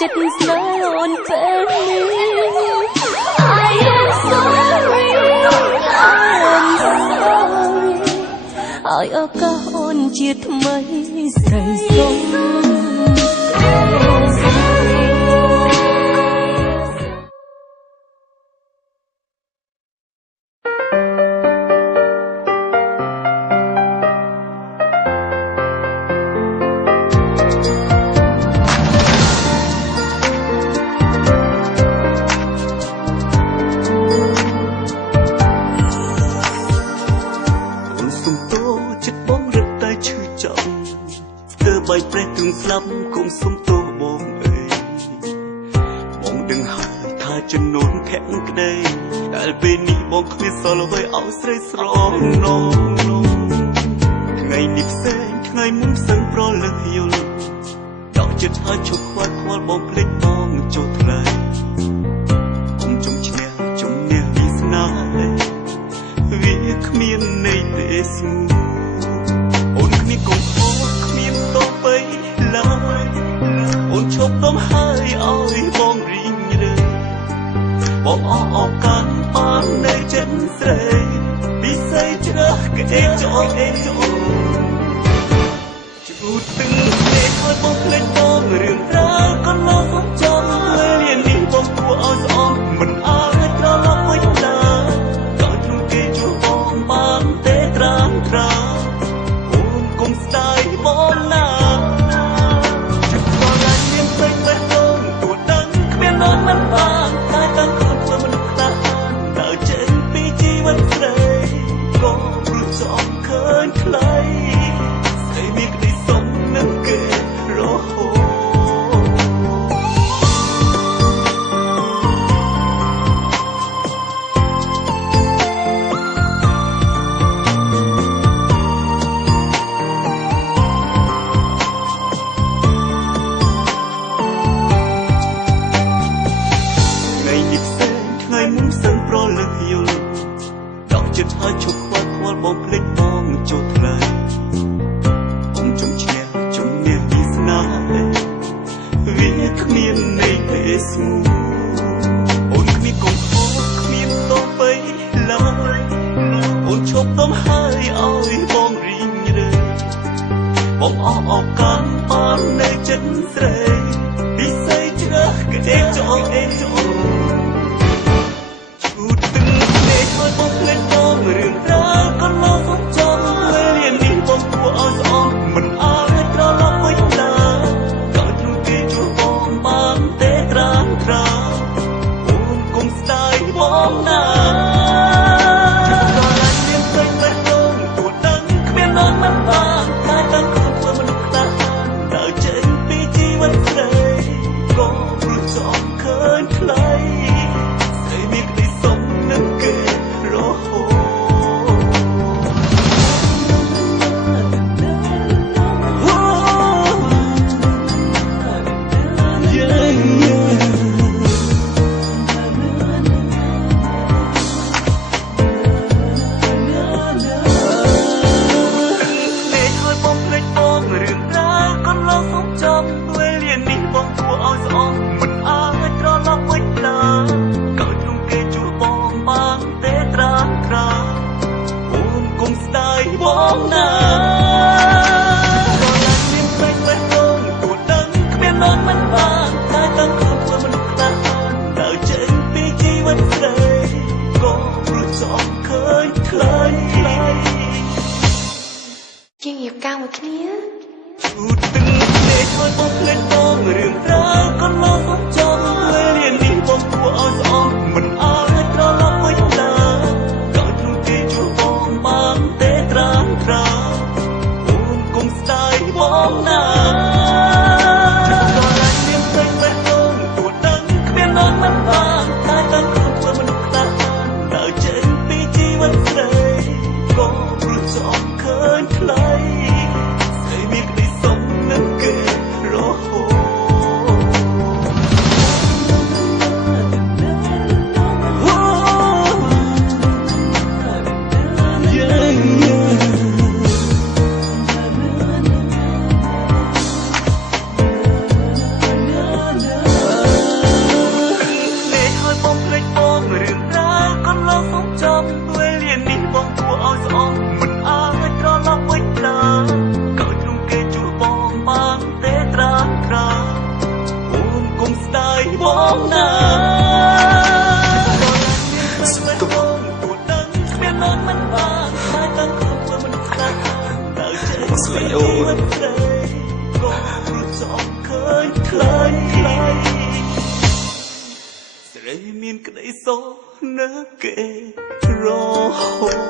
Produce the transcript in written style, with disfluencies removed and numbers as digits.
ចិត្តស្នេហ៍អូនពេលនេះ I am sorry I'm sorry ឲ្យឱកាសអូនជាថ្មីស្រីសុំបាយប្រេះទឹងស្លាប់គុំសុំទោសបងអើយបងដឹងហើយថាចំនួនភក្តីដែលពេលនេះបងគ្មានសល់អ្វីឲ្យស្រីស្រងនងថ្ងៃនេះផ្សេងថ្ងៃមុនផ្សេងប្រលឹកយល់ដកចិត្តហើយជប់ខ្វាត់ខ្វល់បងភ្លេចបងចុះថ្លៃគុំជុំឈ្នះជំនះពីស្នេហ៍វាគ្មានន័យទេស្មូអូនគ្មានកុំខកគ្មានតបីឡើយអូនឈប់ដំហើយឲ្យបងរីងរើបងអស់កាន់បាននៅចិត្តស្រីពិសេសជ្រះក្អេចោជួតទឹងស្នេហ៍ឲ្យបងភ្លេចបងរឿងរ៉ាវក៏នៅសំចំពេលលាននេះបងគួរឲ្យស្អប់មិនអាចត្រឡប់វិញឡើយក៏ទ្រូងគេជួបបងបានទេត្រាំត្រាអូនគុំស្ដាយបងណាចិត្តបងអាចមានពេញបេះដូងទួដឹងគ្មាននន់មិនបានតែតាំងខ្លួនធ្វើមនុស្សខ្លះតើចេញពីជីវិតស្រីក៏ព្រោះចង់ឃើញថ្លៃស្រីមានក្តីសុំនឹងគេរហូតចិត្តហើយជប់ខ្វល់ខ្វល់បងភ្លេចបងចុះថ្លៃគុំជុំឈ្នះជំនះពីស្នេហ៍វាគ្មានន័យទេស្មូអូនគ្មានកុំខកគ្មានតបីឡើយអូនឈប់ដំហើយឲ្យបងរីងរើបងអស់ឱកាសបាននៅចិត្តស្រីពិសេសជ្រះក្អេចោឲ្យបងភ្លេចបងរឿងរ៉ាវក៏នៅសំចំពេលលាននេះបងគួរឲ្យស្អប់មិនអាចត្រឡប់វិញឡើយក៏ទ្រូងគេជួបបងបានទេត្រាំត្រាអូនគុំស្ដាយបងណាចិត្តក៏អាចមានពេញបេះដូងទួដឹងគ្មាននន់មិនបានតែតាំងខ្លួនធ្វើមនុស្សខ្លះតើចេញពីជីវិតស្រីក៏ព្រោះចង់ឃើញថ្លៃស្រីមានក្តីសុំនឹងគេបងណាមានពេញបេះដូងទួដឹងគ្មាននន់មិនបានតែតាំងខ្លួនធ្វើមនុស្សខ្លះតើចេញពីជីវិតស្រីក៏ព្រោះចង់ឃើញថ្លៃជាងរៀបការមួយគ្នាជួតទឹងស្នេហ៍ឲ្យបងភ្លេចបងរឿងរ៉ាវក៏នៅសំចំពេលលាននេះបងគួរឲ្យស្អប់មិនអាចត្រឡប់វិញឡើយក៏ទ្រូងគេជួបបងបានទេត្រាំត្រាអូនគុំស្ដាយបងណាចិត្តក៏អាចមានពេញបេះដូងទួដឹងគ្មាននន់មិនបានតែតាំងខ្លួនធ្វើមនុស្សខ្លះតើចេញពីជីវិតស្រីក៏ព្រោះចង់ឃើញថ្លៃស្រីមានក្តីសុំនឹងគេរហូត ំពេលលាននេះបងគួរឲ្យស្អប់មិនអាចត្រឡប់វិញឡើយក៏ទ្រង់គេជួបបងបានទេត្រាត្រាអូនគុំស្ដាយបងណាសុំទៅទូដឹងស្មាននន់មិនបានតែទាំងខ្លួនធ្វើមិនខ្លាំងតើចេះស្លាញ់អូនក៏ព្រោះចំឃើញខ្លាញ់ស្រីមានក្តីសោកណាស់គេរហូត